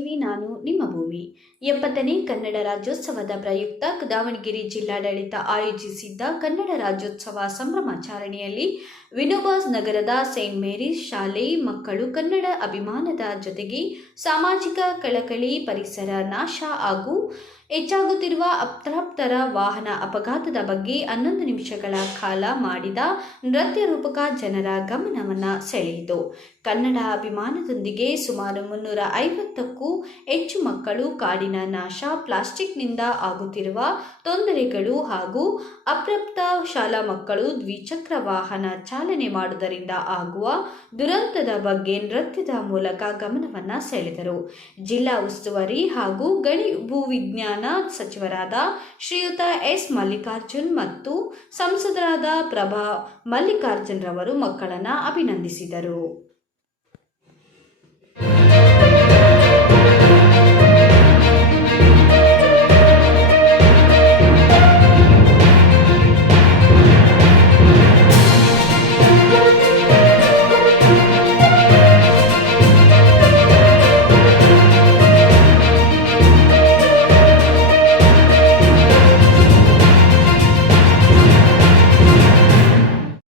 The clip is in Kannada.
ಟಿವಿ ನಾನು ನಿಮ್ಮ ಭೂಮಿ. 70ನೇ ಕನ್ನಡ ರಾಜ್ಯೋತ್ಸವದ ಪ್ರಯುಕ್ತ ದಾವಣಗೆರೆ ಜಿಲ್ಲಾಡಳಿತ ಆಯೋಜಿಸಿದ್ದ ಕನ್ನಡ ರಾಜ್ಯೋತ್ಸವ ಸಂಭ್ರಮಾಚರಣೆಯಲ್ಲಿ ವಿನೋಬ ನಗರದ ಸೇಂಟ್ ಮೇರೀಸ್ ಶಾಲೆ ಮಕ್ಕಳು ಕನ್ನಡ ಅಭಿಮಾನದ ಜೊತೆಗೆ ಸಾಮಾಜಿಕ ಕಳಕಳಿ, ಪರಿಸರ ನಾಶ ಹಾಗೂ ಹೆಚ್ಚಾಗುತ್ತಿರುವ ಅಪ್ರಾಪ್ತರ ವಾಹನ ಅಪಘಾತದ ಬಗ್ಗೆ 11 ನಿಮಿಷಗಳ ಕಾಲ ಮಾಡಿದ ನೃತ್ಯ ರೂಪಕ ಜನರ ಗಮನವನ್ನು ಸೆಳೆಯಿತು. ಕನ್ನಡ ಅಭಿಮಾನದೊಂದಿಗೆ ಸುಮಾರು 350ಕ್ಕೂ ಹೆಚ್ಚು ಮಕ್ಕಳು ಕಾಡಿನ ನಾಶ, ಪ್ಲಾಸ್ಟಿಕ್ನಿಂದ ಆಗುತ್ತಿರುವ ತೊಂದರೆಗಳು ಹಾಗೂ ಅಪ್ರಾಪ್ತ ಶಾಲಾ ಮಕ್ಕಳು ದ್ವಿಚಕ್ರ ವಾಹನ ಚಾಲನೆ ಮಾಡುವುದರಿಂದ ಆಗುವ ದುರಂತದ ಬಗ್ಗೆ ನೃತ್ಯದ ಮೂಲಕ ಗಮನವನ್ನು ಸೆಳೆದರು. ಜಿಲ್ಲಾ ಉಸ್ತುವಾರಿ ಹಾಗೂ ಗಣಿ ಭೂವಿಜ್ಞಾನ ಸಚಿವರಾದ ಶ್ರೀಯುತ ಎಸ್. ಮಲ್ಲಿಕಾರ್ಜುನ್ ಮತ್ತು ಸಂಸದರಾದ ಪ್ರಭಾ ಮಲ್ಲಿಕಾರ್ಜುನ್ ರವರು ಮಕ್ಕಳನ್ನು ಅಭಿನಂದಿಸಿದರು.